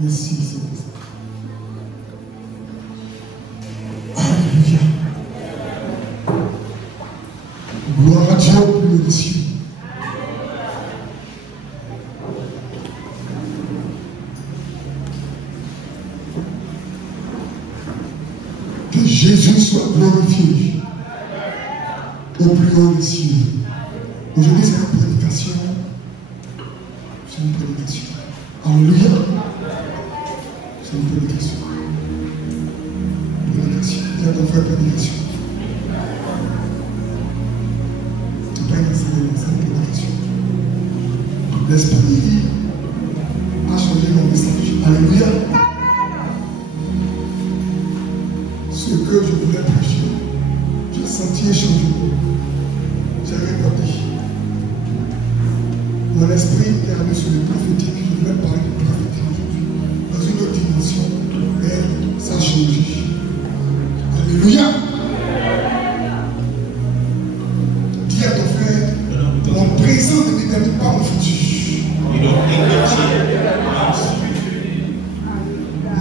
Merci, Seigneur. Alléluia. Gloire à Dieu pour le ciel. Que Jésus soit glorifié au plus haut des cieux. Aujourd'hui, c'est une prédication. C'est une prédication. Alléluia. C'est une prédication. Prédication. Viens d'en faire prédication. Tu vas essayer de faire prédication. L'Esprit a changé mon message. Alléluia. Ce que je voulais prêcher, j'ai senti un changement. J'ai répondu. Mon esprit est allé sur le prophétique. Je voulais parler du prophétique aujourd'hui. Dans une autre dimension. Et ça a changé. Alléluia. Dis à ton frère, mon présent ne détermine pas mon futur.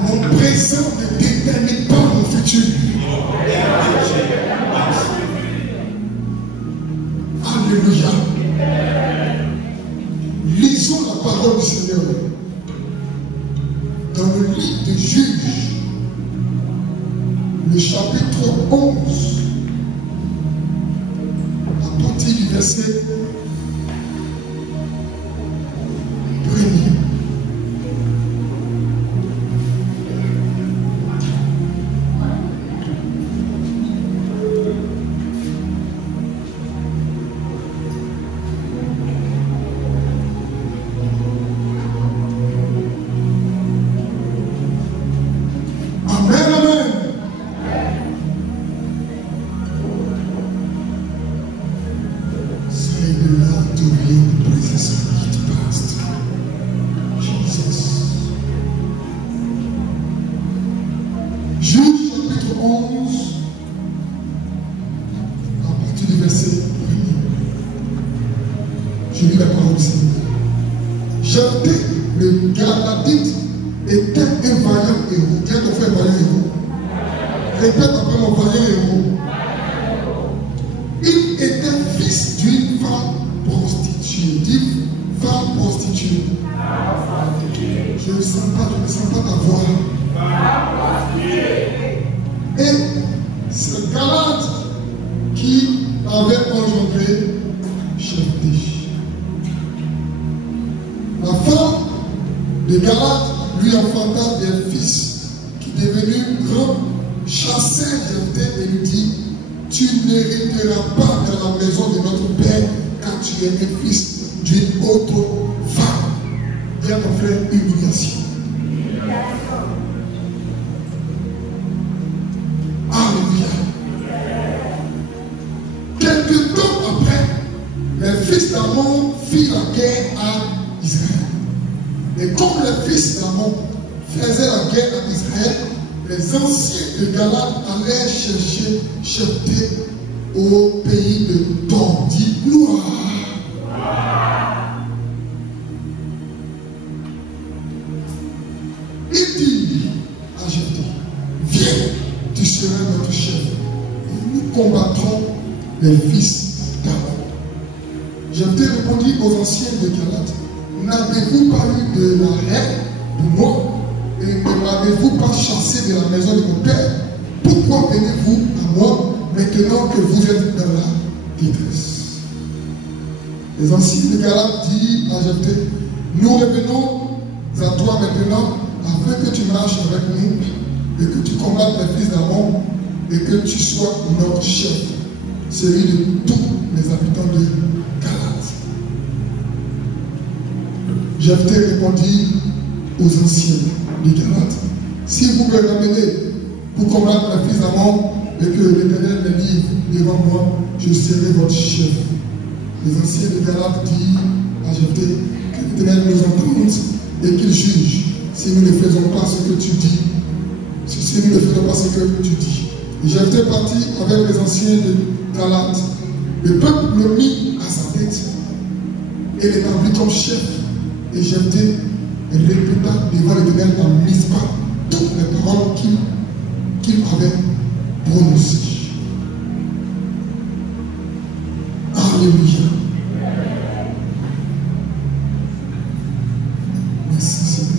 Mon présent ne détermine pas mon futur. Alléluia. Lisons la parole du Seigneur dans le livre de Juges, le chapitre 11, à partir du verset 1er. Les anciens de Galates disent à Jephthé, nous revenons à toi maintenant afin que tu marches avec nous et que tu combattes les fils d'Amon et que tu sois notre chef, celui de tous les habitants de Galates. Jephthé répondit aux anciens de Galates, si vous me ramenez pour combattre les fils d'Amon et que l'Éternel me livre devant moi, je serai votre chef. Les anciens de Galates disent à Jephthé que l'Éternel nous entende et qu'il juge si nous ne faisons pas ce que tu dis. Si nous ne faisons pas ce que tu dis. Et Jephthé partit avec les anciens de Galates. Le peuple le mit à sa tête et l'établit comme chef. Et Jephthé répéta devant l'Éternel en Mizpa toutes les paroles qu'il avait prononcées. Alléluia. Merci Seigneur.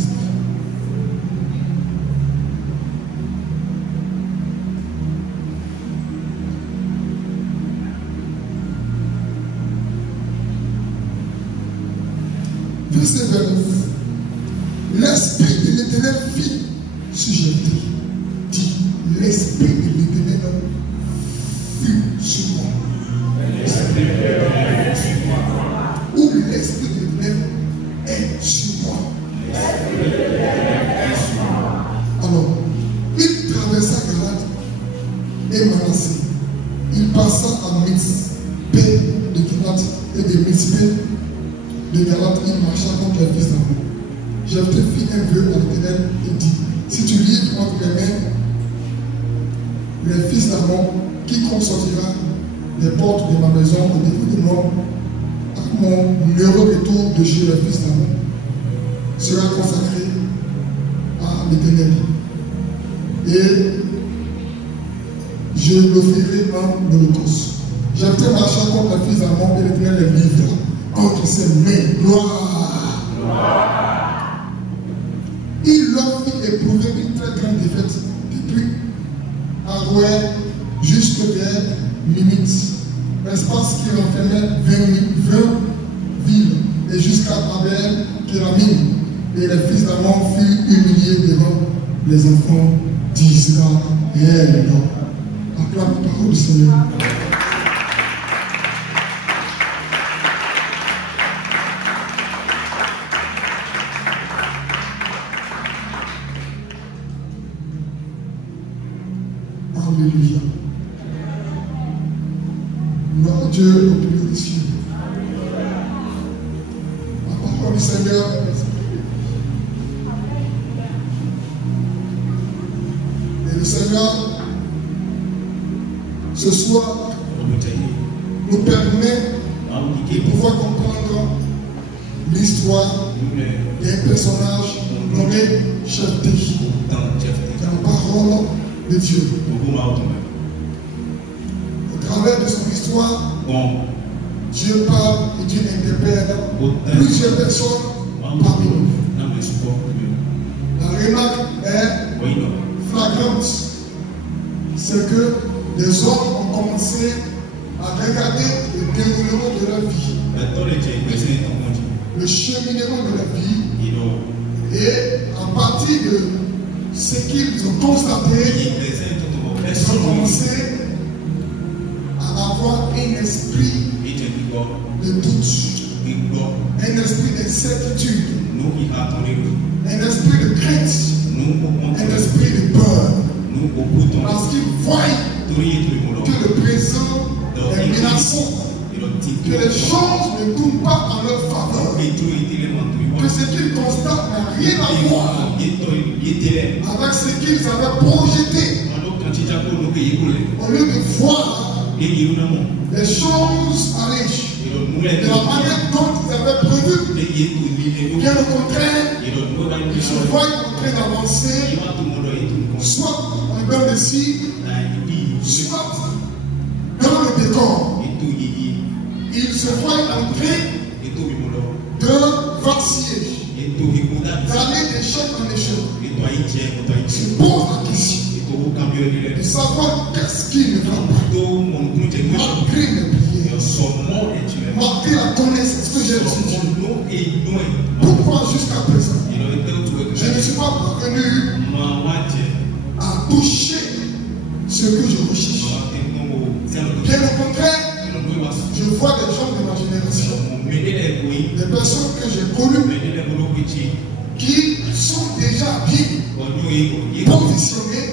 Verset 29. L'Esprit de l'Éternel fit sujeter. Dit, l'Esprit de l'Éternel fut sur moi. Où l'Esprit de l'Éternel est sur moi. Alors, il traversa Galate et Manassé. Il passa à Mitzpé de Galate et de Mitzpé de Galate. Il marcha contre les fils d'Ammon. Jephthé fit un vœu à l'Éternel et dit, si tu livres entre les mains les fils d'Ammon, quiconque sortira les portes de ma maison au défi de moi, à mon heureux retour de chez les fils d'Ammon, sera consacré à l'Éternel. Et je l'offrirai en holocauste. Jephthé marcha contre les fils d'Ammon et l'Éternel les livra entre ses mains. Gloire. Il leur fit éprouver une très grande défaite depuis Aroër jusqu'à Minit, espace qui renfermait 20 villes, et jusqu'à Abel Kéramim. Et les fils d'Ammon furent humiliés devant les enfants d'Israël. Acclame la parole du Seigneur. Alléluia. Notre Dieu au milieu des cieux. La parole du Seigneur est respectée. Et le Seigneur, ce soir, nous permet de pouvoir comprendre l'histoire d'un personnage nommé Jephthé. La parole de Dieu. Au travers de son histoire, Dieu parle et Dieu interpelle plusieurs personnes parmi nous. La remarque est flagrante. C'est que les hommes ont commencé à regarder le déroulement de leur vie, le cheminement de leur vie, et à partir de ce qu'ils ont constaté, ils ont commencé à avoir un esprit de doute, un esprit d'incertitude, un esprit de crainte, un esprit de peur, parce qu'ils voient que le présent est menaçant, que les choses ne tournent pas en leur faveur, que ce qu'ils constatent n'a rien à voir avec ce qu'ils avaient projeté. Au lieu de voir les choses arrivent de la manière dont ils avaient prévu, bien au contraire, ils se voient en train d'avancer, soit en dehors de ci, soit dans le décor. Ils se voient en train de vaciller, d'aller d'échec en échec. Ils se posent la question de savoir qu'est-ce qui ne va pas, malgré mes prières, malgré la connaissance que j'ai de Dieu. Pourquoi jusqu'à présent je ne suis pas parvenu à toucher ce que je recherche? Bien au contraire, je vois des gens de ma génération, des personnes que j'ai connues, qui sont déjà bien positionnés,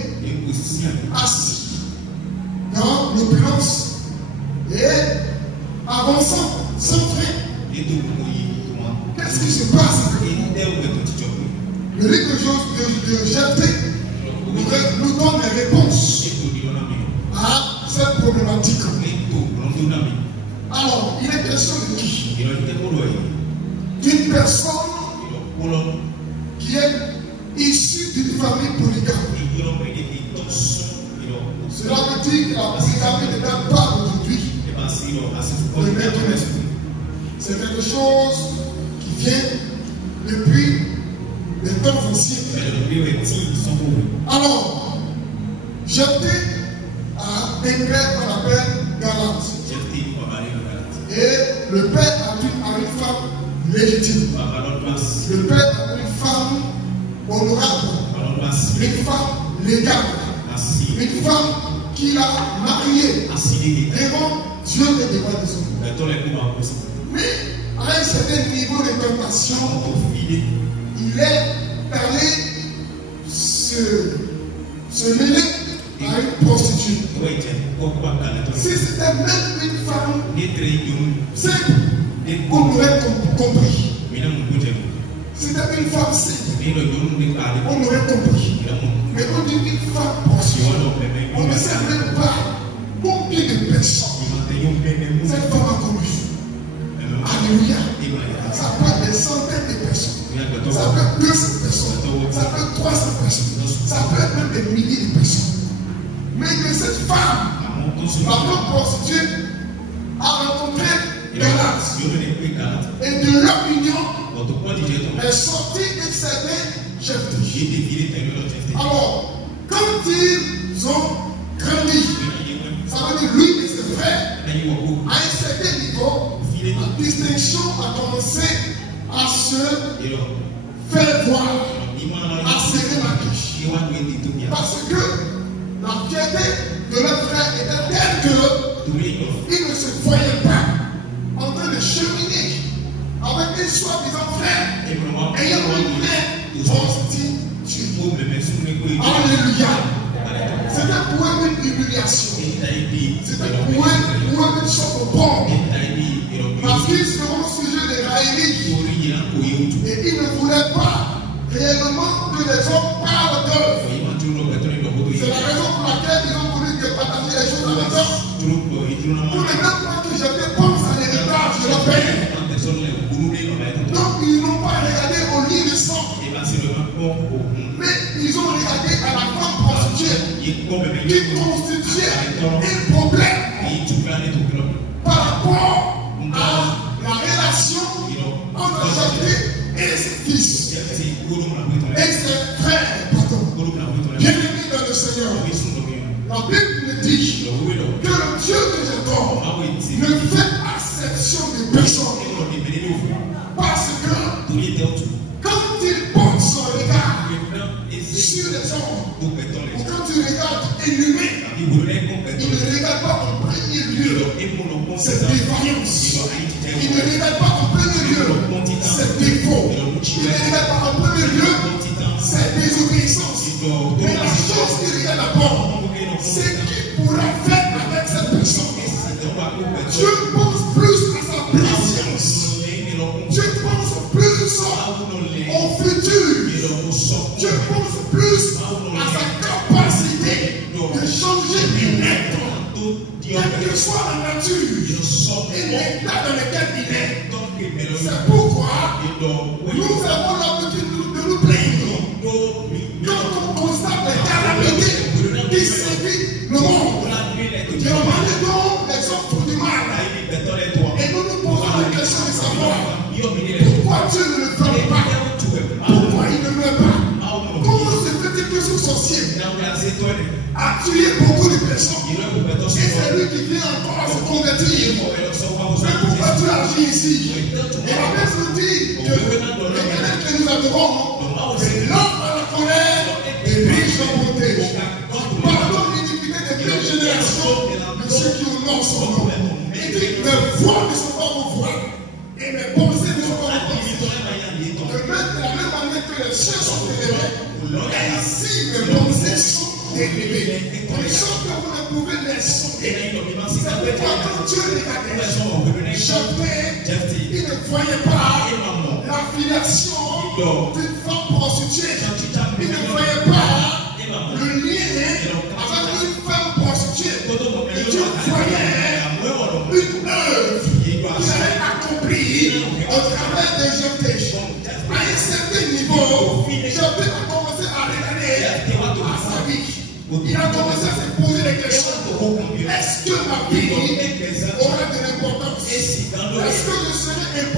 assis dans l'opulence et avançant sans frein. Qu'est-ce qui se passe? Le livre de Jephthé nous donne des réponses à cette problématique. Alors, il est question de qui? D'une personne qui est issu d'une famille polygame. Cela veut dire que la polygamie ne date pas d'aujourd'hui. C'est quelque chose qui vient depuis les temps anciens. Alors, Jephthé a un père qu'on appelle Galate. Et le père a une femme légitime. Le père a une femme honorable. Une femme légale. Une femme qu'il a mariée. Vraiment, Dieu ne dévoile de son. Mais à un certain niveau de tentation, il est allé se mêler à une prostituée. Si c'était même une femme simple, on aurait compris. C'était une femme simple, on aurait compris. Mais on dit une femme prostituée. On ne sait même pas combien de personnes cette femme a connu. Alléluia. Ça peut être des centaines de personnes. Ça peut être 200 personnes. Ça peut être 300 personnes. Ça peut être même des milliers de personnes. Mais que cette femme, la femme prostituée, a rencontré Galate. Et de leur union, est sorti un certain Jephthé. Alors, quand ils ont grandi, ça veut dire lui et ses frères, à un certain niveau, la distinction a commencé à se faire voir, à serrer la quiche. Parce que la fierté de leur frère était telle qu'ils ne se voyaient pas en train de cheminer avec un soi-disant frère ayant une mère prostituée. Alléluia. C'était pour eux une humiliation. C'était pour eux une chose au bord. Parce qu'ils seront sujets de raillerie. Et ils ne voulaient pas réellement que les hommes parlent d'eux. C'est la raison pour laquelle ils ont voulu partager les choses avec eux. Pour ne même pas que je pense à l'héritage de leur père. Donc ils n'ont pas regardé au lit de sang. Mais ils ont regardé à la femme prostituée qui constituait un problème par rapport à la relation entre Jephthé et ses fils et ses frères. Bien-aimés dans le Seigneur, la Bible me dit que le Dieu que j'adore ne fait exception de personne. Parce que quand il porte son regard sur les hommes, ou quand il regarde inhumain, il ne regarde pas en premier lieu cette défaillance. Il ne regarde pas en premier lieu cette défaut. Il ne regarde pas en premier lieu cette désobéissance. Mais la chose qu'il regarde d'abord, c'est qui pourra faire avec cette personne. Dieu pense plus à sa présence. Dieu pense plus au futur. Dieu pense plus à sa capacité de changer une être, quelle que soit la nature et l'état dans lequel il est. C'est pourquoi nous avons l'habitude de nous plaindre quand on constate les calamités qui sévissent le monde. Demandez donc les hommes font du mal. Et nous nous posons la question de savoir pourquoi Dieu ne le fait pas. Pourquoi il ne meurt pas. Comment se fait-il que ce sorcier a tué beaucoup de personnes et c'est lui qui vient encore à se convertir? Mais pourquoi tu agis ici? Et la Bible dit que l'éternel que nous adorons est lent à la colère et riche en bonté. Pardon l'iniquité des vieilles générations de ceux qui honorent son nom. Et dit mes voix ne sont pas vos voix et mes pensées ne sont pas vos pensées. De même, de la même manière que les cieux sont élevés, ainsi mes pensées sont élevées. Les choses que vous ne pouvez les sauter. C'est pourquoi quand Dieu regardait Jephthé, il ne voyait pas la filiation d'une femme prostituée. Il ne voyait pas le lien avec une femme prostituée. Et Dieu voyait une œuvre qu'il avait accomplie au travers de Jephthé. À un certain niveau,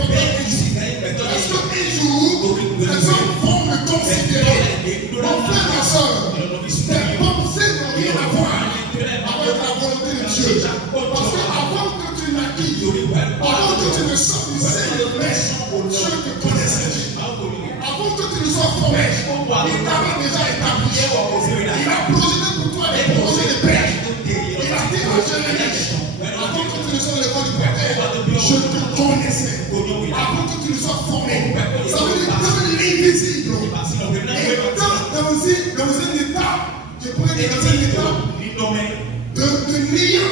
Parce qu'un jour, les hommes vont me considérer. Mon frère, ma soeur, tes pensées n'ont rien à voir avec la volonté de Dieu. Parce qu'avant que tu naquisses, avant que tu ne sortes du sein de Père, Dieu te connaissait. Avant que tu ne sois formé, il t'avait déjà établi. Il a projeté pour toi des projets de paix. Il a dit à Jérémie, avant que tu ne sois l'école du Père, je te connaissais. Avant que tu ne sois formé, ça veut dire invisible. Et dans un état, je pourrais dire dans un état de lien,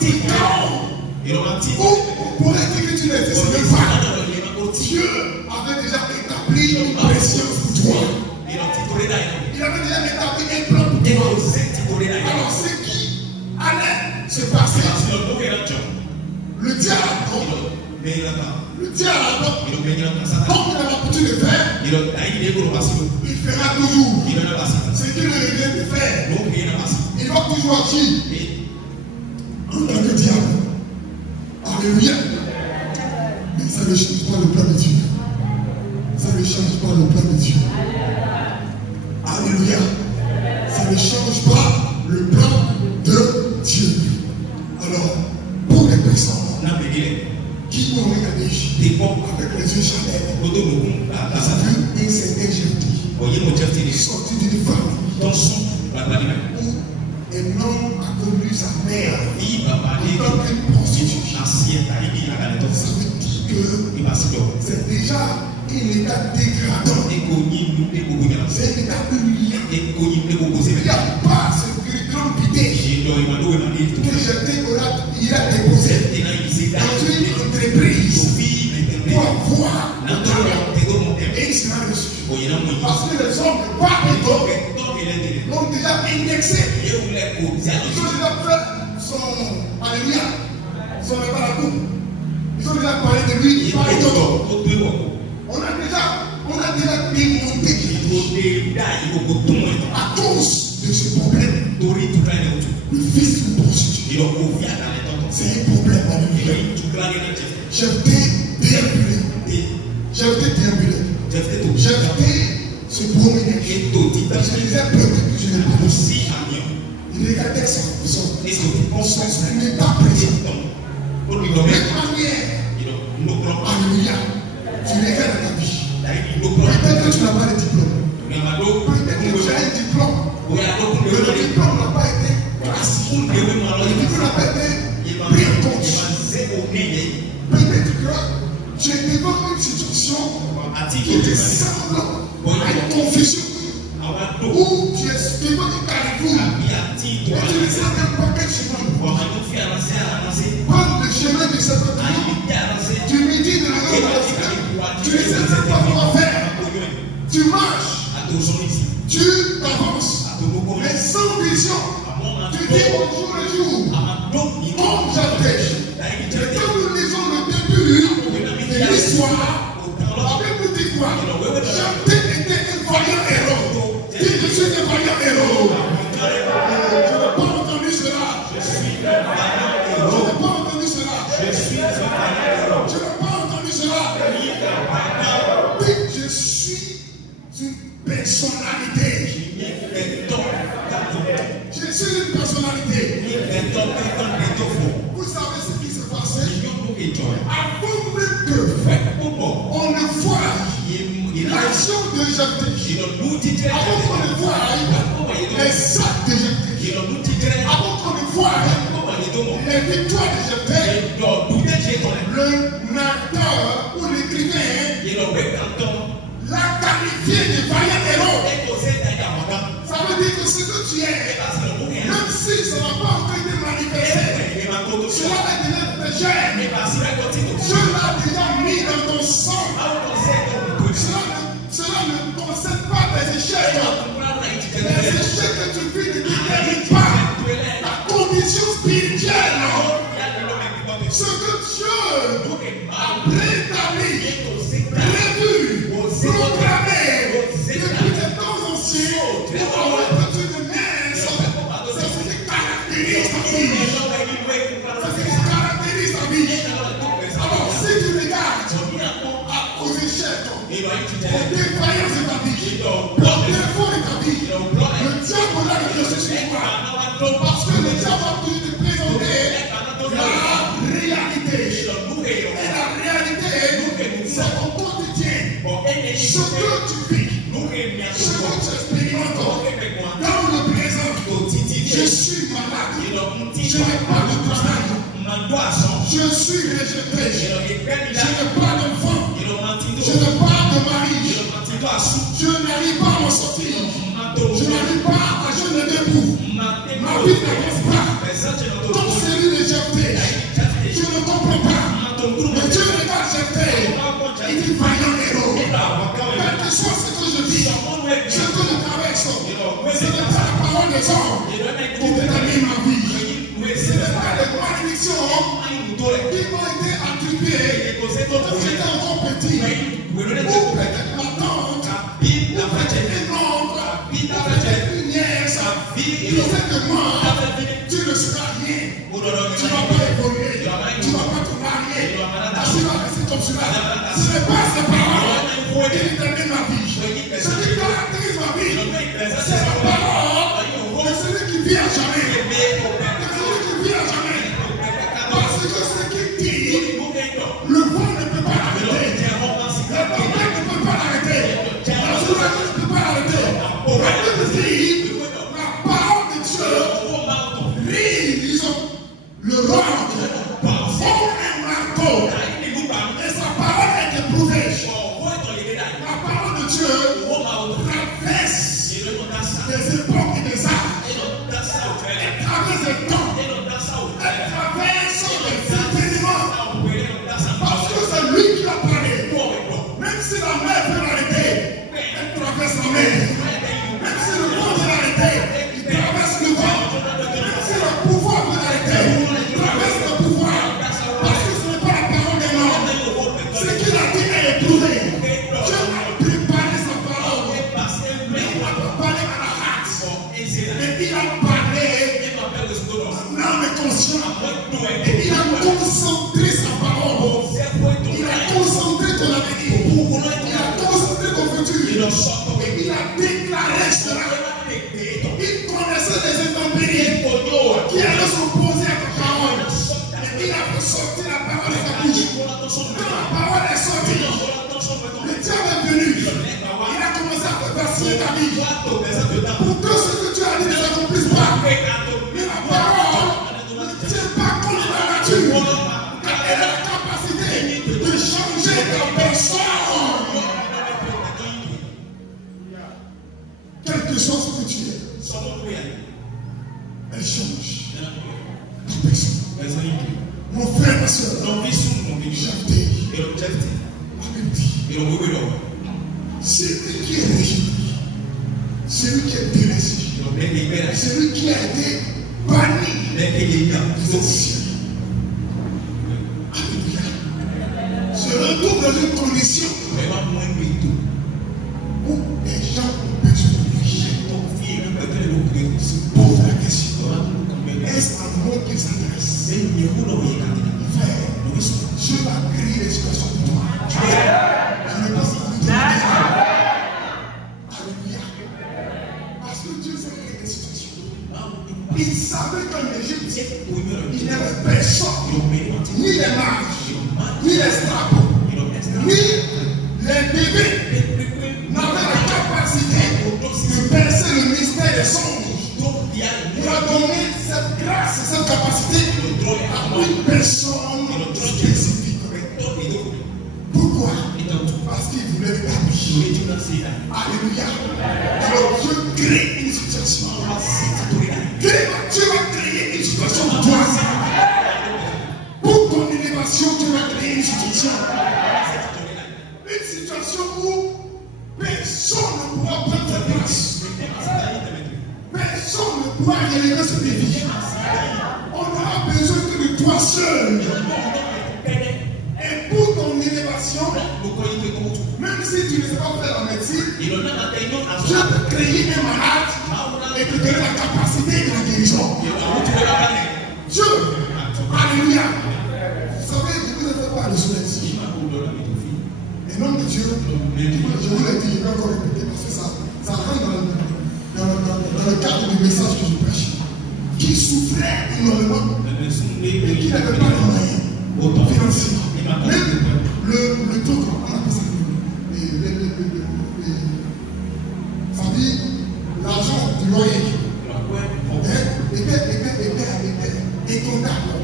de chaos, où on pourrait dire que tu n'existes même pas. Dieu avait déjà établi une préscience pour toi. Il avait déjà établi un plan pour toi. Alors ce qui allait se passer, le diable, comme il a l'habitude de faire, il fera toujours ce qu'il revient de faire. Il va toujours agir en tant que diable. Alléluia. Mais ça ne change pas le plan de Dieu. Ça ne change pas le plan de Dieu. Alléluia. Ça ne change pas le plan de Dieu. Alors, pour les personnes qui ont regardé avec les yeux charnels, ça vu un certain Jephthé sorti d'une famille où un homme a connu sa mère en tant qu'une prostituée. Ça veut dire que c'est déjà un état dégradant. C'est un état humiliant. Il n'y a pas ce curriculum vitae que Jephthé il a déposé dans une entreprise pour avoir le talent. Et il sera reçu. Parce que les hommes de part et d'autre l'ont déjà indexé. Ils ont déjà fait son alléluia, son réparation. Ils ont déjà parlé de lui, part et d'autre. On a déjà démonté à cause de ce problème. Le fils d'une prostituée. C'est un problème à lui. Jephthé déambulait. Jephthé se promenait. Je disais peut-être que je ne pas aussi. Il regardait son n'est pas présent. De même manière, alléluia, tu regardes ta vie. Peut-être que tu n'as pas de diplôme. Peut-être que tu as un diplôme. Mais le diplôme n'a pas été classique. Le diplôme n'a pas été pris en compte. Peut-être que tu es devant une situation qui te semble à une confusion. Ou tu es devant un carrefour. Et tu ne sais même pas quel chemin. Prends le chemin du septentrion. Tu me dis de la route. Tu ne sais même pas quoi faire. Tu marches. Tu t'avances. Mais sans vision. Tu dis bonjour le jour. Comme Jephthé. Et quand nous lisons le début de l'histoire, avec nous dit quoi? Jephthé était un vaillant héros. Dis je suis un vaillant héros. Je n'ai pas entendu cela. Je n'ai pas entendu cela. Je n'ai pas entendu cela. Dis je suis une personnalité. Je suis une personnalité. Vous savez ce qui s'est passé? Avant même que on ne voit l'action de Jephthé, avant qu'on ne voit les actes de Jephthé, avant qu'on ne voit les victoires de Jephthé, le narrateur ou l'écrivain l'a qualifié de vaillant héros. Ça veut dire que ce que tu es, même si ça n'a pas encore été manifesté, cela est déjà péché. Dieu l'a déjà mis dans ton sang. Cela ne concerne pas tes échecs. Les échecs que tu vis ne déterminent pas ta condition spirituelle. Ce que Dieu a préétabli, prévu, programmé depuis des temps anciens pour avoir que tu te naisses, c'est ce qui caractérise ta vie. C'est ce qui caractérise ta vie. Alors si tu regardes Je n'ai pas de travail. Je suis rejeté. Je n'ai pas d'enfant. Je n'ai pas de mari. Je n'arrive pas à m'en sortir. Je n'arrive pas à jeûner debout. Ma vie n'avance pas. Comme celui de Jephthé. Je ne comprends pas. Mais Dieu regarde Jephthé. Il dit vaillant héros. Quel que soit ce que je dis, je te le traverse. Ce n'est pas la parole des hommes qui détermine ma vie. Ce n'est pas les malédictions qui m'ont été attribuées quand j'étais encore petit. Ou peut-être ma tante, ou peut-être une oncle, ou peut-être une nièce qui disait que moi, tu ne seras rien. Tu ne vas pas évoluer. Tu ne vas pas te marier. Tu vas rester comme cela. Ce n'est pas ces paroles qui déterminent ma vie. Ce qui caractérise ma vie, c'est la parole de celui qui vit à jamais. Parce que ce qu'il dit, le vent ne peut pas l'arrêter. La tempête ne peut pas l'arrêter. La journée ne peut pas l'arrêter. La Bible dit, la parole de Dieu brise le roc, fond un marteau. Et sa parole est éprouvée. La parole de Dieu traverse des époques et des âges. Elle traverse les temps. Elle traverse les événements. Parce que c'est lui qui a parlé. Même si la mer peut l'arrêter, elle traverse la mer. Même si le vent peut l'arrêter, il traverse le vent. Même si le pouvoir peut l'arrêter, il traverse le pouvoir. Parce que ce n'est pas la parole des hommes. Ce qu'il a dit est éprouvé. Dieu a préparé sa parole. Mais il n'a pas parlé à la hâte. Mais il a parlé à l'âme consciente. Et il a concentré sa parole. Il a concentré ton avenir. Il a concentré ton futur. Et il a déclaré cela. Il connaissait les intempéries qui allaient s'opposer à ta parole. Et il a fait sortir la parole de sa bouche. Quand la parole est sortie, le diable est venu. Il a commencé à te vaciller ta vie. Pour que ce que tu as dit ne s'accomplisse pas. Mais la parole ne tient pas compte de la nature. Car elle a la capacité de changer ta personne. Quel que soit ce que tu es, elle change ta personne. Mon frère, ma soeur, Jephthé, la Bible dit, c'est lui qui est rejeté, c'est lui qui est délaissé, c'est lui qui a été banni des cieux. Alléluia. Se retrouve dans une condition où les gens ont besoin de lui. Se pose la question, est-ce un mot qui s'adresse? Frère, Dieu va créer des situations pour toi. Je ne pense pas. Alléluia. Parce que Dieu sait créer des situations. Il savait qu'en Égypte, il n'y avait personne, ni les mages, ni les strapos, ni les bébés n'avaient la capacité de percer le mystère des songes. Il a donné cette grâce, cette capacité à une personne spécifique. Pourquoi? Parce qu'il voulait l'établir. Alléluia. Alors Dieu crée une situation. Dieu va créer une situation pour toi. Pour ton élévation, Dieu va créer une situation. Une situation où personne ne pourra prendre ta place. Personne ne pourra élever ce défi. On aura besoin que de toi seul. Et pour ton élévation, même si tu ne sais pas faire la médecine, Dieu peut créer un malade et te donner la capacité de la guérison. Dieu, alléluia. Vous savez, je ne vous ai fait pas de souhaits. Et nom de Dieu, je vous l'ai dit, je vais encore répéter parce que ça rentre dans le cadre du message que je prêche. Qui souffrait énormément et qui n'avait pas les moyens financiers. Même le taux, on appelle ça, ça dit l'argent du loyer était avec épouvantable.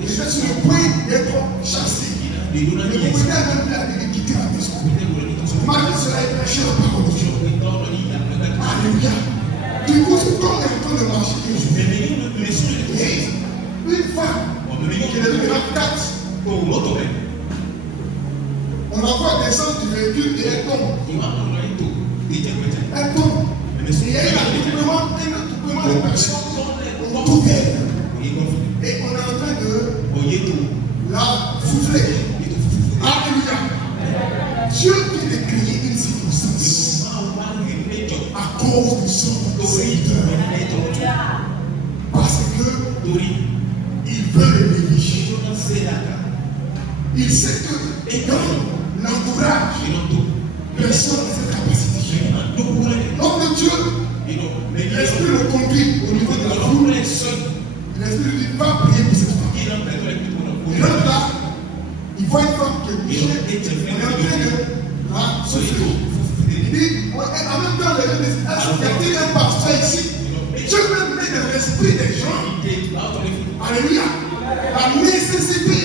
Il était sur le point d'être chassé. Le propriétaire même lui a dit de quitter la maison. Malgré cela, il prêchait la parole de Dieu. Alléluia. Du coup, ce temps est en train de marcher. Et une femme qui est devenue la 4. On la voit descendre du véhicule et elle tombe. Elle tombe. Et il y a eu un doublement de personnes autour d'elle. Et on est en train de la souffler. Alléluia. Dieu vient de créer une circonstance à cause de son serviteur. Parce que il veut le bénir. Il sait que dans l'entourage, personne n'a cette capacité. L'homme de Dieu, l'esprit le conduit au niveau de la foule. L'esprit lui dit, va prier pour cette femme. Et là, il voit une femme qui est couchée, on est en train de la souffler. Il dit, en même temps, les gens disent, est-ce qu'il y a un pasteur ici? Dieu veut mettre dans l'esprit des gens. Alléluia. La nécessité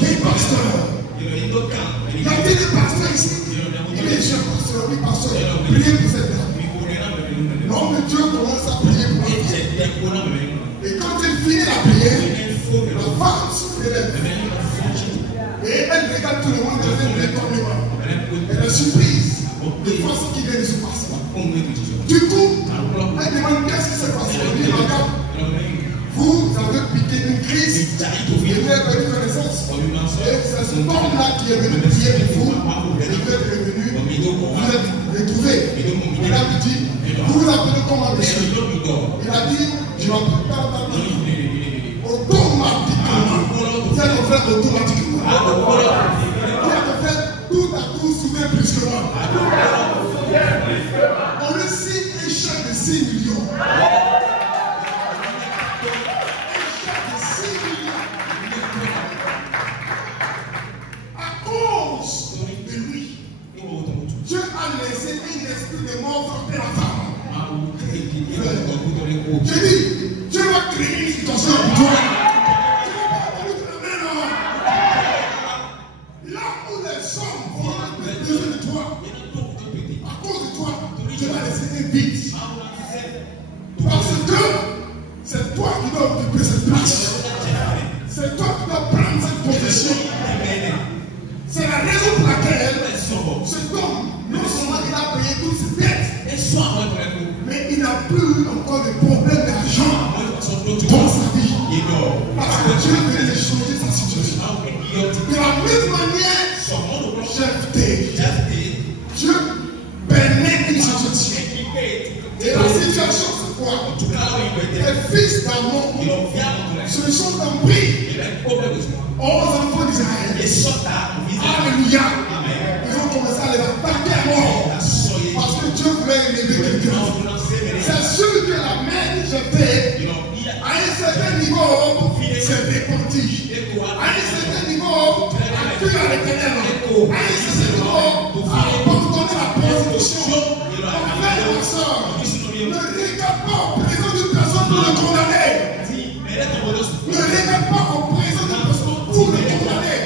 des pasteurs. Il y a des pasteurs ici. Il est jeune pasteur, oui pasteur. Priez pour cette dame. L'homme de Dieu commence à prier pour elle. Et quand il finit la prière, la femme se lève. Et elle regarde tout le monde dans un étonnement. Elle est surprise de voir ce qui vient de se passer. Du coup, elle demande qu'est-ce qui s'est passé. Elle dit, regarde, vous avez piqué une crise. Vous êtes venu connaissance. Et c'est ce homme-là qui est venu prier pour vous. Et vous êtes revenu. Vous êtes retrouvé. Et là, il dit, vous vous appelez comment, monsieur? Il a dit, je m'appelle pas. Automatiquement. Vous allez le faire automatiquement. Vous allez le faire tout à coup, souvent plus que moi. On le signe un chèque de 6 millions. Dieu a laissé un esprit de mort frapper la femme. Je dis, Dieu va créer une situation pour toi. Là où les hommes vont besoin de toi, à cause de toi, Dieu va laisser un vide. Parce que c'est toi qui dois occuper cette place. C'est toi qui dois prendre cette position. C'est la raison pour laquelle cet homme, non seulement il a payé toutes ses dettes, mais il n'a plus encore de problème d'argent dans sa vie. Parce que Dieu venait de changer sa situation. De la même manière, Dieu permet une situation. Et la situation, c'est quoi? Les fils d'Amon se sont embris aux enfants d'Israël. Alléluia. Ils ont commencé à les attaquer à mort. Parce que Dieu voulait élever quelqu'un. C'est sûr que la main jetée, à un certain niveau, c'est déportif. À un certain niveau, à fuir à l'éternel. À un certain niveau, à abandonner la position. Mon frère et ma soeur, ne regarde pas au présent d'une personne pour le condamner. Ne regarde pas au présent d'une personne pour le condamner.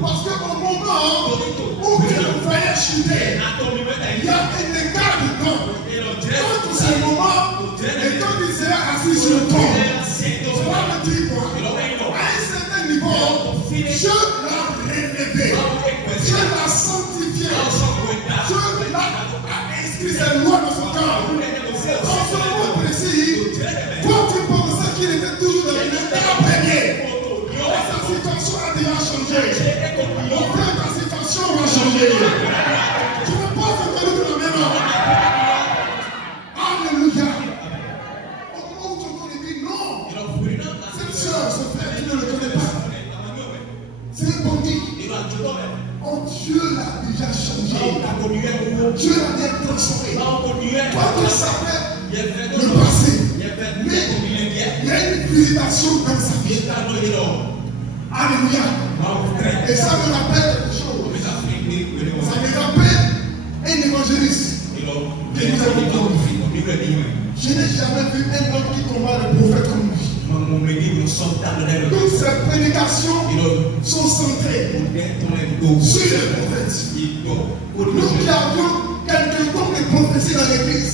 Parce qu'au moment où tu le voyais chuter, il y a un écart de temps. Entre ce moment et quand il sera assis sur le trône, cela veut dire quoi? À un certain niveau, Dieu l'a rélevé. Dieu l'a sanctifié. Dieu l'a inscrit ses lois dans son cœur. Dans ce moment précis, toi tu pensais qu'il était toujours dans le même état premier. Sa situation a déjà changé. Mon frère, ta situation va changer. Tu ne peux pas te faire de la même heure. Alléluia. Au moment où tu entends dire non, cette soeur, ce frère, tu ne le connais pas. C'est un bandit. Oh, Dieu l'a déjà changé. Dieu l'a bien transformé. Toi, tu savais le passé. Mais il y a une visitation dans sa vie. Alléluia. Et ça me rappelle quelque chose. Ça me rappelle un évangéliste que nous avons connu. Je n'ai jamais vu un homme qui combat le prophète comme lui. Toutes ces prédications sont centrées sur les prophètes. Nous qui avions quelques temps de prophétie dans l'église,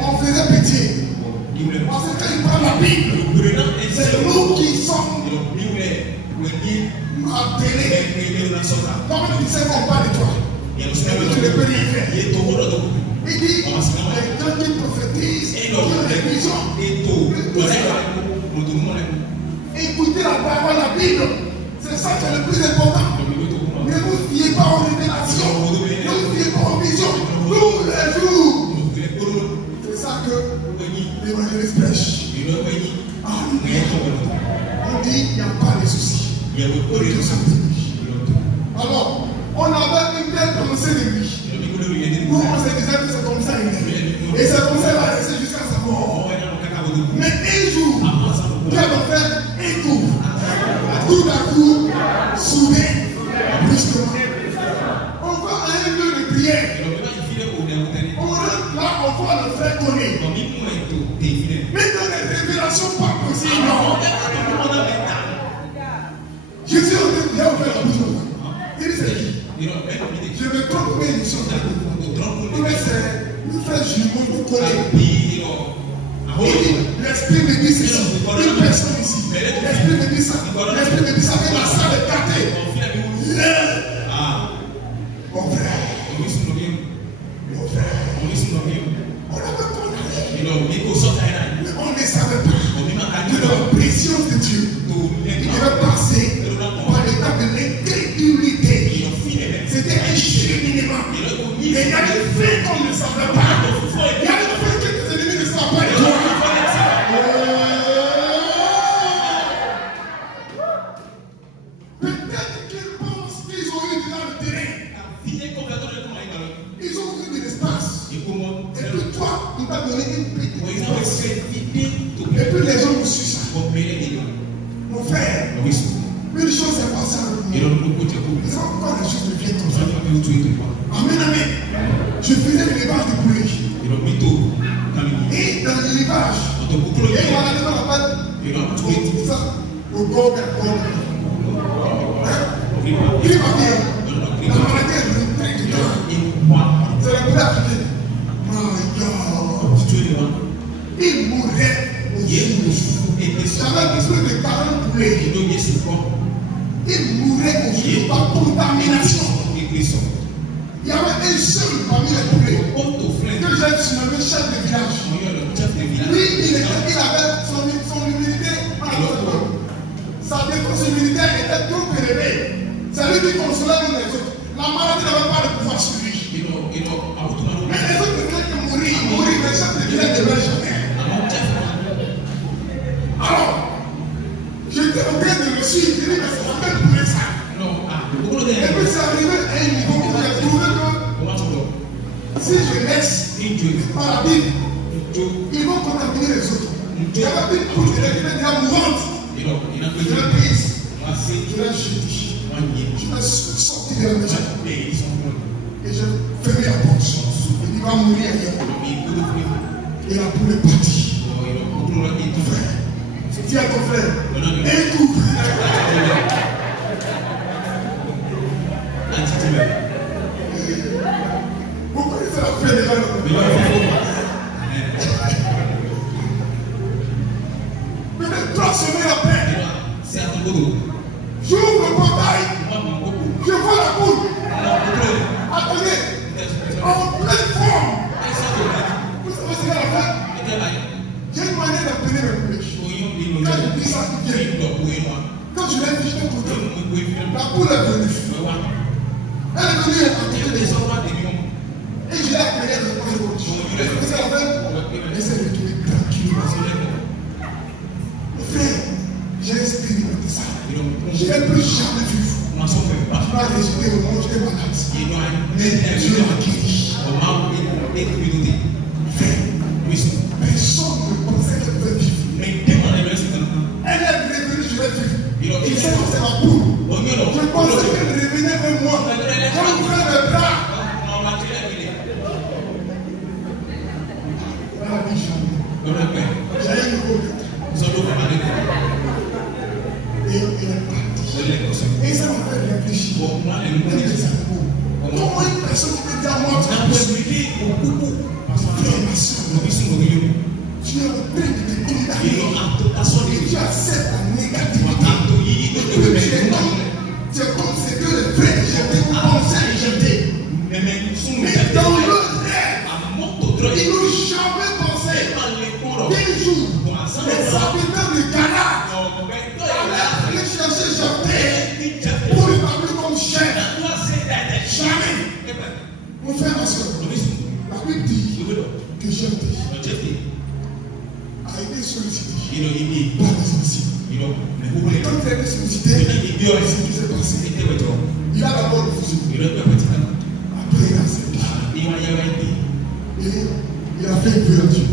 on faisait pitié. Parce que quand il parle la Bible, c'est nous qui sommes appelés. Comment tu sais qu'on parle de toi? Tu ne peux rien faire. Il dit, les gens qui prophétisent, qui ont des visions, écoutez la parole, la Bible. C'est ça qui est le plus important. Ne vous fiez pas aux révélations. Ne vous fiez pas aux visions. Tous les jours. C'est ça que l'évangéliste prêche. On dit, il n'y a pas de soucis. Alors, on avait une telle pensée de lui. Nous, on se disait que c'est comme ça, et c'est comme ça, il va rester jusqu'à sa mort. Mais un jour, Dieu va faire un tour. Tout à coup, soudain, brusquement. On va à un lieu de prière. On rentre là, on voit le frère Koné. Mais dans les révélations pas possibles, non. Jésus a ouvert la bouche. Il dit c'est qui? Je vais tromper une chose. Mais c'est le frère Jumeau de Koné. L'esprit me dit ceci. Une personne ici. L'esprit me dit ça. L'esprit me dit ça. Mais la salle est gâtée. Mon frère. Mon frère. On avait condamné. Mais on ne savait pas que dans la présence de Dieu, il devait passer par l'état de l'incrédulité. C'était un cheminement. Et il y a des faits qu'on ne savait pas. Il y a des faits que tes ennemis ne savent pas. Peut-être qu'ils pensent qu'ils ont eu de là le terrain. Ils ont eu de l'espace. Et puis toi, il t'a donné une petite. Et puis les gens ont su ça. Mon frère, une chose est passée avec nous. Ils savent pourquoi les choses deviennent comme ça. Amen, amen. Je faisais l'élevage de poulet. Et dans l'élevage, il y a une maladie qu'on appelle ça, le gobe. Grippe aviaire. La maladie est très grave. C'est la poulet africaine. My God. Il mourait au jour. J'avais besoin de 40 poulets. Il mourait au jour par contamination. Il y avait un seul parmi les poulets que j'ai surnommé chef de village. Lui, il avait son immunité. Sa défense immunitaire était trop élevée. C'est lui qui consolait les autres. La maladie n'avait pas de pouvoir sur lui. Mais les autres venaient que mourir, mais chef de village ne devait jamais. Alors, j'étais en train de le suivre, je dis, mais ça s'appelle poulet ça. Et puis c'est arrivé à un niveau où j'ai trouvé que si je laisse par la Bible, ils vont contaminer les autres. Il y avait une poule qui était déjà mourante. Je l'ai prise, je l'ai jetée, je l'ai sortie de la maison et j'ai fermé la porte. Il va mourir ailleurs. Et la poule est partie. Frère, dis à ton frère, un coup. Vous connaissez la paix déjà. Peut-être 3 semaines après, j'ouvre le portail, je vois la poule. Attendez, en pleine forme. Vous savez ce qu'elle a fait? J'ai une manière d'appeler mes poulets. Quand je dis ça, quand je l'ai dit, je t'ai content. La poule est venue. Elle est venue à côté des enfants. Et je l'ai appelé à la poule. Qu'est-ce qu'elle a fait? Elle s'est retrouvée tranquillement. Mon frère, j'ai expérimenté ça. Je n'ai plus jamais vu. Je n'ai pas résisté au monde, j'étais malade. Mais Dieu m'a guéri. Frère, personne ne pensait qu'elle pouvait vivre. Elle est revenue, je l'ai vue. Il s'est passé ma poule. Je pensais qu'elle revenait vers moi. Je ouvrais mes bras. Elle a dit jamais. J'ai un nouveau beaucoup. Frère, ma soeur, tu es en train de te condamner. Et tu acceptes la négativité. Tu es comme c'est que le frère jeté ou conseil jeté. Mais dans le rêve, ils n'ont jamais pensé qu'un jour, les habitants de Ghana allaient aller chercher Jephthé pour le parler comme chef. Jamais. Mon frère, ma soeur, la Bible dit que Jephthé a été sollicité par les anciens. Et quand il a été sollicité, ce qui s'est passé, il a d'abord refusé. Après, il a accepté. Et il a fait une vœu à Dieu.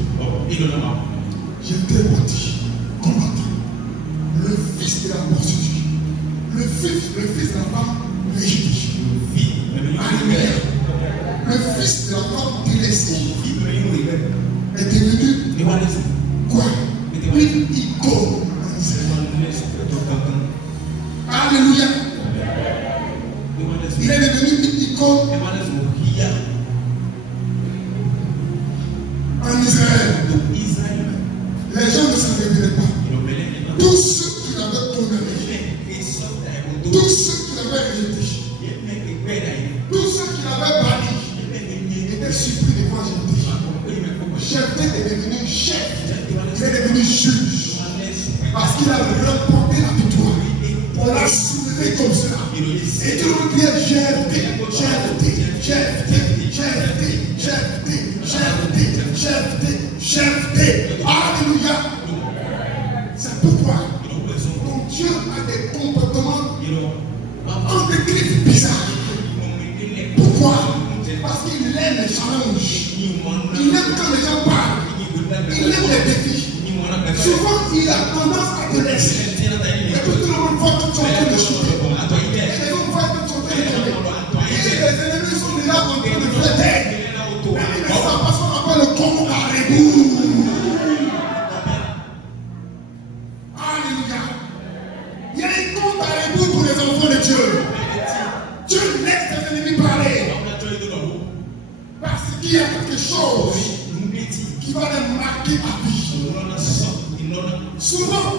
J'étais parti combattre le fils de la prostituée, le fils de la femme légitime, le fils de la femme délaissée est devenu quoi? Une icône en Israël. Alléluia. Il est devenu une icône en Israël. Les gens ne s'en révélaient pas. Tous ceux qui l'avaient condamné, tous ceux qui l'avaient rejeté, tous ceux qui l'avaient banni, étaient surpris devant Jephthé. Jephthé est devenu chef, il est devenu juge, parce qu'il a remporté la victoire. On l'a soulevé comme cela. Et tout le monde dit Jephthé, Jephthé, Jephthé, Jephthé, Jephthé, Jephthé, Jephthé, Jephthé. Alléluia. C'est pourquoi ton Dieu a des comportements antécrists bizarres. Pourquoi? Parce qu'il aime les challenges. Il aime quand les gens parlent. Il aime les défis. Souvent, il a tendance à te laisser. Et que tout le monde voit que tu es en train de chuter. Et les gens voient que tu es en train de tomber. Et les ennemis sont déjà en train de fléter. Mais ils ne savent pas ce qu'on appelle le combat à rebours. Alléluia. Il y a une compte à rebours pour les enfants de Dieu. Dieu laisse tes ennemis parler. Parce qu'il y a quelque chose qui va les marquer à vie. Souvent,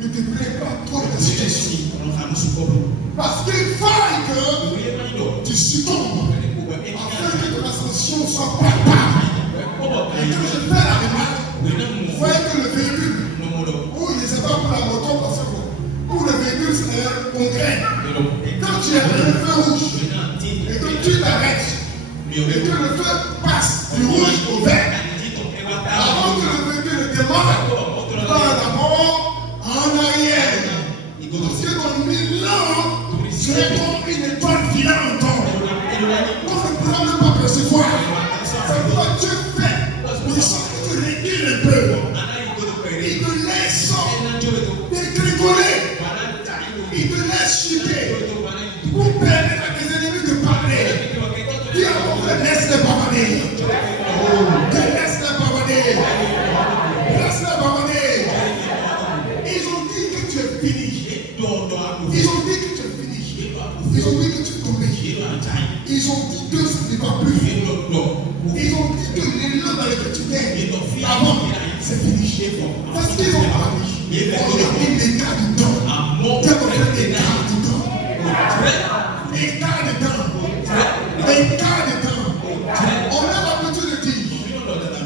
ne te plaît pas trop de la situation. Parce qu'il faille que tu succombes afin que ton ascension soit palpable. Et quand je fais la remarque, vous voyez que le véhicule, ou il ne sait pas pour la moto, parce que pour le véhicule, c'est un concret. Et quand tu es dans le feu rouge, et que tu t'arrêtes, et que le feu passe du rouge au vert, avant que le véhicule démarre, d'abord en arrière. Parce que dans 1000 ans, tu es comme une étoile filante. On ne pourra même pas percevoir. C'est pourquoi Dieu fait de sorte que tu recules un peu. Il te laisse dégringoler. Il te laisse chuter pour permettre à tes ennemis de parler. Dis à ton frère, laisse-les pavaner. Laisse-les pavaner. Laisse-les pavaner. Ils ont dit que tu es fini. Ils ont dit que tu es fini. Ils ont dit que tu es tombé. Ils ont dit que ça ne va plus. Ils ont dit que l'élan dans lequel tu es, avant, c'est fini. Parce qu'ils ont parlé. On a mis l'écart du temps. L'écart du temps. Écart de temps. Écart de temps. On a l'habitude de dire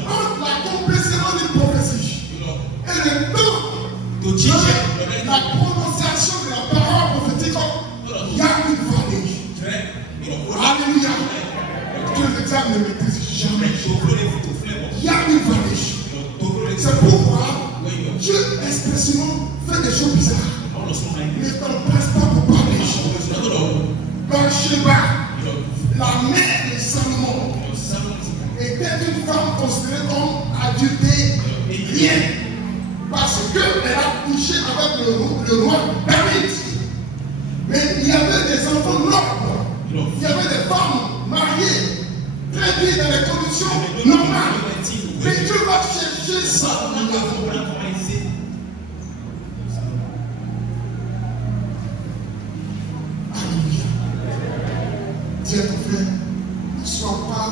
entre l'accomplissement d'une prophétie et le temps de la prononciation de la parole prophétique, il y a une vallée. Alléluia. Que l'examen ne maîtrise jamais. Il y a une vallée. C'est pourquoi Dieu expressément fait des choses bizarres. Ne t'empresse pas pour parler. Bathsheba, la mère de Salomon, était une femme considérée comme adultérienne parce qu'elle a couché avec le roi David. Mais il y avait des enfants nobles, il y avait des femmes mariées, très bien dans les conditions normales. Mais Dieu va chercher ça. Dis à ton frère, ne sois pas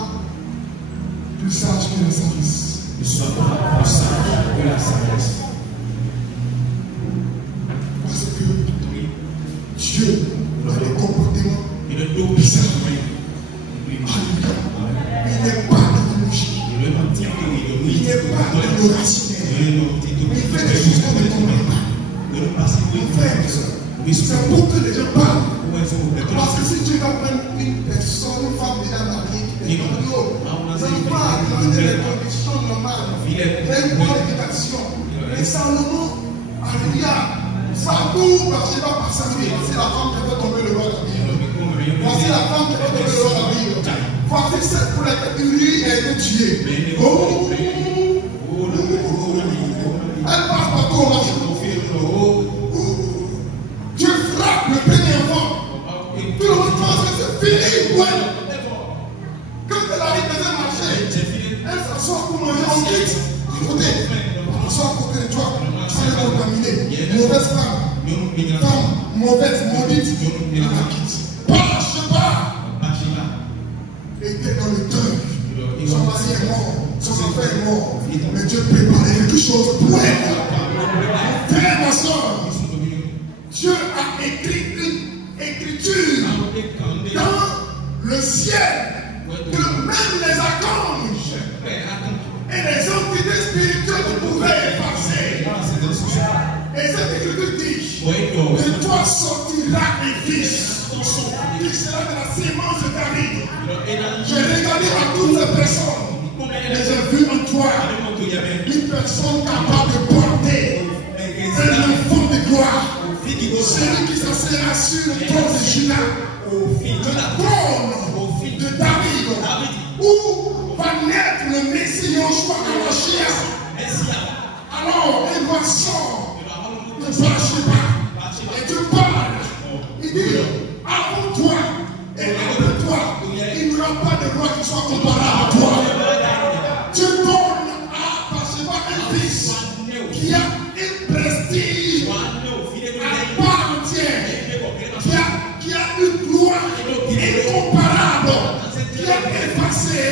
plus sage que la sagesse. Ne sois pas plus sage que la sagesse. Parce que Dieu a des comportements bizarres. Il n'est pas dans la logique. Il n'est pas dans le rationnel. Il fait des choses qu'on ne comprend pas. C'est pour que les gens parlent. Parce que si tu vas prendre une personne, une femme déjà mariée, qui est dans pas dans les conditions normales, il y a une bonne éducation. Mais Salomon, alléluia, Fatou, parce que va passer à lui. Voici la femme qui va tomber le roi de la Bible. Voici la femme qui va tomber le roi de la Bible. Voici celle pour laquelle lui a été tué. Oh, elle passe partout au marché. Dieu frappe le premier enfant. Tout le monde pense que c'est fini. Ouais. Quand elle arrive à marcher, elle s'assoit pour manger en quitte. À côté. Elle s'assoit à côté de toi. Elle est contaminée. Mauvaise femme, mauvaise, maudite. Elle la quitte. Marche pas. Et était dans le deuil. Son mari est mort. Son enfant est mort. Mais Dieu préparait quelque chose pour elle. Frère, ma soeur. Dieu a écrit une écriture dans le ciel que même les archanges et les entités spirituelles ne pouvaient effacer. Et cette écriture dit que toi sortira un fils. Il sera de la sémence de David. J'ai regardé à toutes les personnes et j'ai vu en toi une personne capable de porter un enfant de gloire. Celui qui s'assera sur le trône de Juda, le trône de David, où va naître le Messie Yoshua HaMashiach. Alors, il va sortir, ne fâchez pas, et Dieu parle. Il dit, avant toi et après toi, il n'y aura pas de roi qui soit comparable à toi. Dieu donne à Bathsheba un fils qui a un prestige à part entière, qui a une gloire incomparable, qui a effacé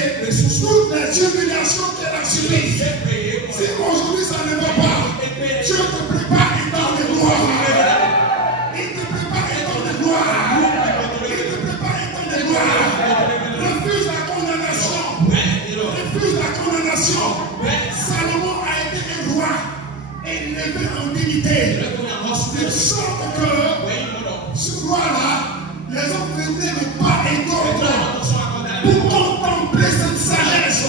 toutes les humiliations qu'elle a subies. Si aujourd'hui ça ne va pas, Dieu te prépare un temps de gloire. Il te prépare un temps de gloire. Il te prépare un temps de gloire. Refuse la condamnation. Refuse la condamnation. Salomon a été un roi élevé en dignité. De sorte que ce roi-là, les hommes venaient de part et d'autre pour contempler cette sagesse.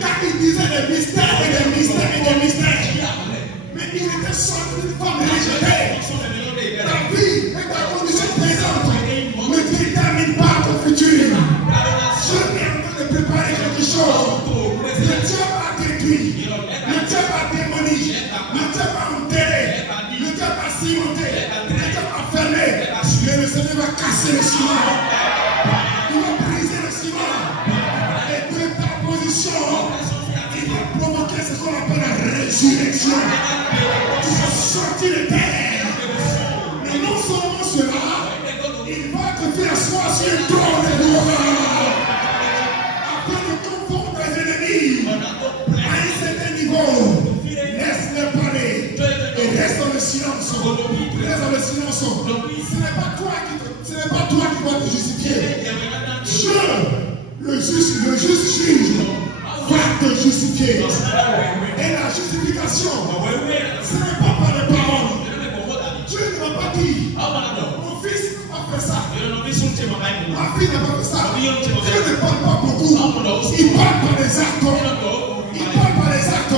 Car il disait des mystères et des mystères et des mystères. Mais il était sorti d'une femme rejetée. Ta vie et ta condition présente ne déterminent pas ton futur. Dieu est en train de préparer quelque chose. Le diable a détruit, le diable a démoli, le diable a enterré, le diable a cimenté, le diable a fermé. Mais le Seigneur va casser le ciment. Il va briser le ciment. Et de ta position, il va provoquer ce qu'on appelle la résurrection. Tu vas sortir de terre. Mais non seulement cela, il va te faire asseoir sur le trône de gloire. Afin de confondre tes ennemis à un certain niveau. Laisse-les parler. Et reste dans le silence. Reste dans le silence. Ce n'est pas toi qui vas te justifier. Dieu, le juste juge, va te justifier. Et la justification, ce n'est pas par les paroles. Dieu ne va pas dire, mon fils a fait ça. Ma fille n'a pas fait ça. Dieu ne parle pas beaucoup. Il parle par des actes. Il parle par des actes.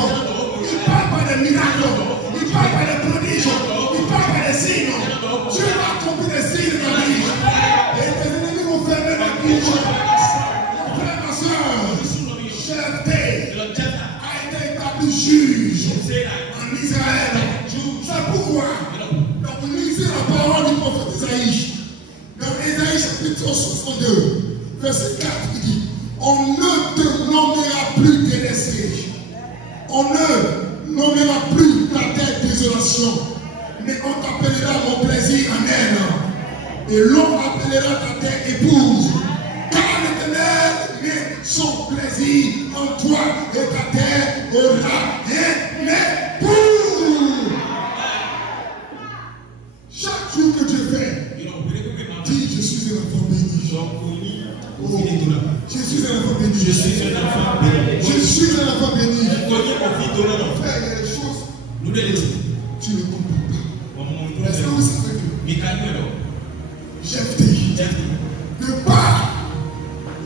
Il parle par des miracles. Il parle par des prodiges. Il parle par des signes. Dieu va accomplir des signes dans la vie. Et tes ennemis vont fermer la bouche. Frère, ma soeur, cherté a été établi juge en Israël. C'est pourquoi, quand vous lisez la parole du prophète Isaïe, dans Isaïe chapitre 62, verset 4, il dit, on ne te nommera plus délaissé. On ne nommera plus ta terre désolation, mais on t'appellera mon plaisir en elle. Et l'on appellera ta terre épouse, car l'Éternel met son plaisir vie en toi et ta terre aura un époux. Chaque jour que Dieu fait, dis je suis un enfant béni. Oh, je suis un enfant béni. Je suis un enfant béni. Je suis un enfant béni. Frère, il y a des choses nous les tu ne comprends pas. Est-ce que vous savez que Jephthé, de par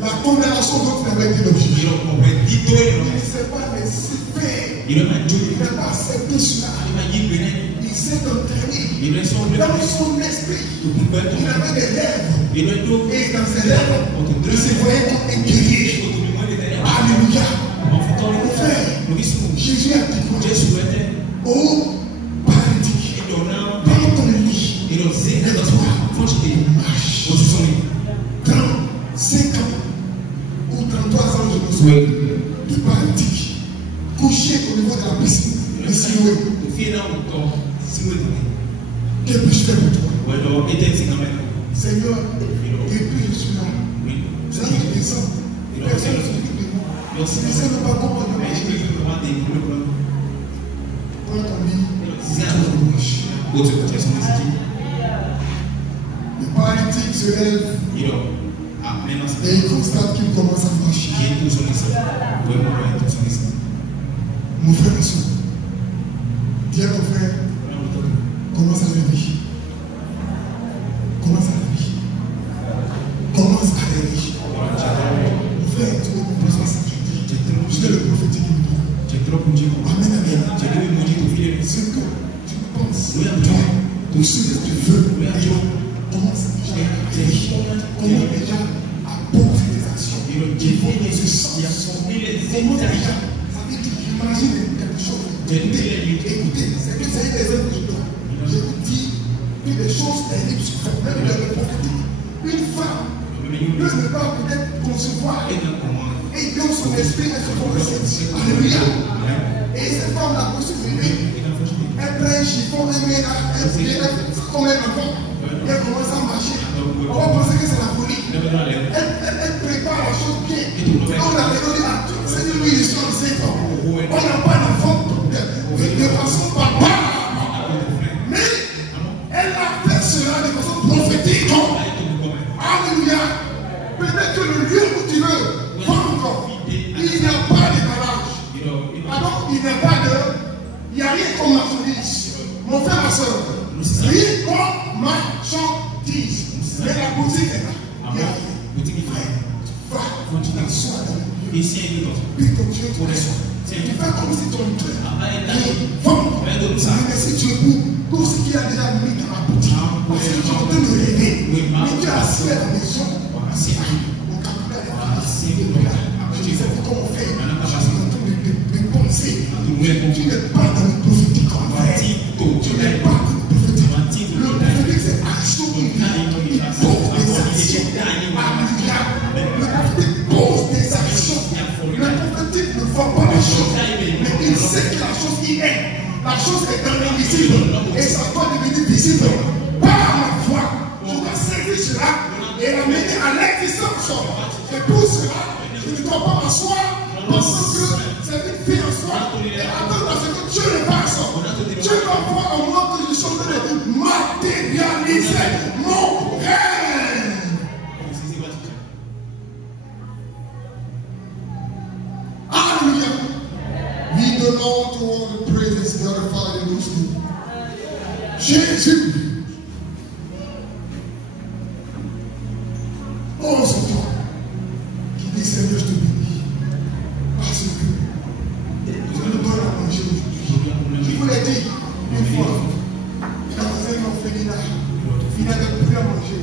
la condamnation dont il avait été l'objet, il ne s'est pas laissé faire. Il n'a pas accepté cela. Il s'est entraîné dans son esprit. Il avait des rêves. Et dans ses rêves, il se voyait comme un guerrier. Alléluia. Mon frère, Jésus a dit quoi? Oh, paralytique, dans ton lit, lève-toi, marche. 35 ans ou 33 ans, je me souviens, de paralytique, couché au niveau de la piscine de Siloué. Que puis-je faire pour toi? Seigneur, depuis je suis là. C'est là que je descends. Personne ne s'occupe de moi. Je ne sais même pas comment je vais. Prends ton lit, c'est ton bouche. Le paralytique se lève et il constate qu'il commence à marcher. Mon frère et soeur, dis à ton frère, commence à lever. Commence à lever. Commence à lever. Mon frère, tu ne comprends pas ça. Je suis le prophétique. Amen, amen. Ce que tu penses, toi, de ce que tu veux, commence déjà à poser des actions qui vont dans ce sens. Comment déjà, ça veut dire, imagine quelque chose. Écoutez, c'est que c'est des œuvres que je dois. Je vous dis que des choses terribles se font, même dans le prophétique. Une femme ne pas peut-être concevoir et dans son esprit, elle se confesse. Alléluia. Et cette femme l'a reçue de lui. Elle prend un chiffon, elle met là, elle comme un enfant. Et elle commence à marcher. On va penser que c'est la folie. Elle prépare la chose bien. On a regardé à tout. Seigneur, oui, je suis enceinte. On n'a pas d'enfant de façon papa. Mais elle a fait cela de façon prophétique. Alléluia. Peut-être que le lieu où tu veux vendre, il n'y a pas de garage. Alors, il n'y a pas de. Il n'y a rien comme marchandise. Mon frère, ma soeur, rien comme marchandise. Mais la boutique est là. Il y a rien. Va, tu t'assois dans le lieu. Puis ton Dieu te reçoit. Tu fais comme si ton Dieu est vendre. Remercie Dieu pour tout ce qu'il a déjà mis dans la boutique. Parce que tu es en train de rêver. Mais tu es assis à la maison. Mon capital est là. Je sais comment on fait. Je suis en train de penser. Tu n'es pas dans le prophétique en vrai. Tu n'es pas dans le prophétique. Le prophétique, c'est action. Il pose des actions. Le prophétique pose des actions. Le prophétique ne voit pas les choses. Mais il sait que la chose y est. La chose est dans l'invisible. Et ça doit devenir visible. Par ma foi, je dois saisir cela et l'amener à l'existence. Et pour cela, je ne dois pas m'asseoir pensant que c'est une fille en soi et attendre à ce que Dieu le fasse. Dieu doit voir en moi que je suis en train de matérialiser mon rêve. Alléluia. We don't know to all the praises God the Father knows to. Jésus. Oh, c'est toi qui dit Seigneur, je te bénis. Parce que je me donne à manger aujourd'hui. Je vous l'ai dit une fois, dans un orphelinat, il n'avait plus à manger.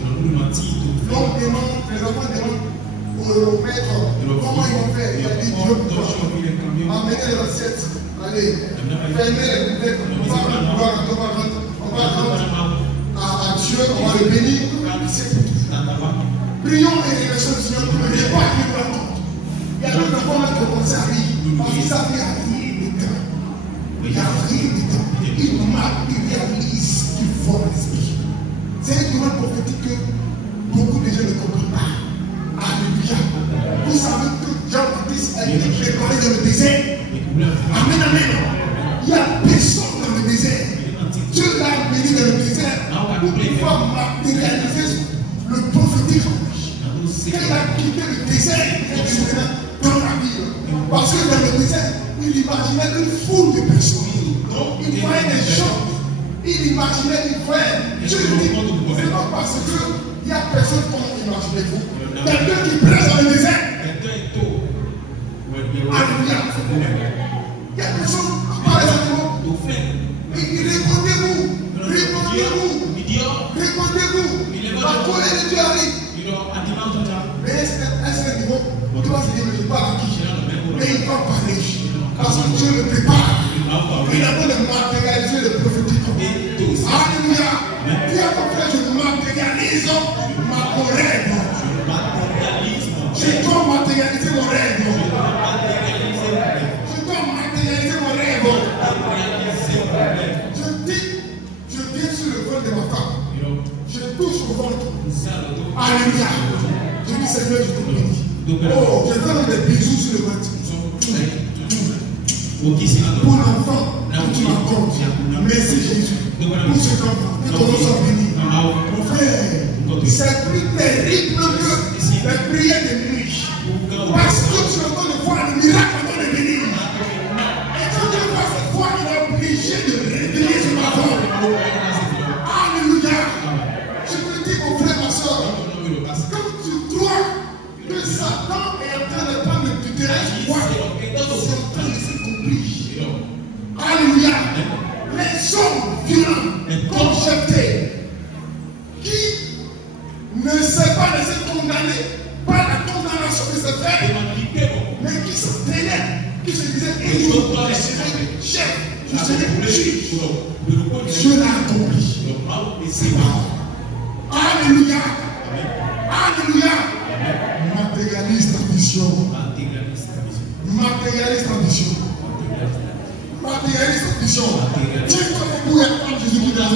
Donc, les enfants demandent au maître comment ils vont faire. Il a dit Dieu pour toi. Amenez les assiettes. Allez, fermez les bouteilles. On va rendre à Dieu, on va le bénir. C'est pour tout. Prions et remercions le Seigneur pour ne pas qu'il nous raconte. Il y a d'autres enfants qui commencent à rire. Parce qu'ils savent qu'il n'y a rien dedans. Il n'y a rien dedans. Ils matérialisent, ils voient l'esprit. C'est un domaine prophétique que beaucoup de gens ne comprennent pas. Alléluia. Vous savez que Jean-Baptiste a été préparé dans le désert. Amen, amen. Il n'y a personne dans le désert. Dieu l'a amené dans le désert pour pouvoir matérialiser le prophétique. Elle a quitté le désert dans la ville. Parce que dans le désert, il imaginait une foule de personnes. Il voyait des gens. Il imaginait, il voyait. Je le dis, c'est pas parce qu'il y a personne comme imaginez-vous. Quelqu'un qui prêche dans le désert. Alléluia. Il y a personne, par exemple, répondez-vous. La colère de Dieu arrive. Mais est-ce que niveau, tu vas se dire, je parle à qui? Mais il va parler. Parce que Dieu le prépare. Il a besoin de matérialiser le prophétique. Alléluia. Dis à ton frère, je matérialise mon rêve. Je dois matérialiser mon rêve. Je dois matérialiser mon rêve. Je viens sur le ventre de ma femme. Je touche au ventre. Alléluia. Je dis Seigneur, je te bénis. Oh, je donne des bisous sur le ventre. Pour l'enfant, tu m'accordes. Merci Jésus. Pour ce enfant, que ton nom soit béni. Mon frère, c'est plus terrible que la prière de nuit. Parce que tu es en train de voir le miracle en train de venir. Et quand tu vois cette foi, il est obligé de réveiller son enfant. Alléluia. Je te dis, mon frère, ma soeur, quand tu crois que Satan est en train de prendre le terrain, c'est en train de se compris. Alléluia. Les hommes violents, comme Jephthé, qui ne s'est pas laissé condamner par la condamnation de ses frères, mais qui se tenait, qui se disait, et je serai chef, je serai juge. Dieu l'a accompli. C'est pas. Alléluia. Alléluia. Matérialise ta vision. Matérialise ta vision. Matérialise ta vision. Tiens comme vous et Jésus qui dans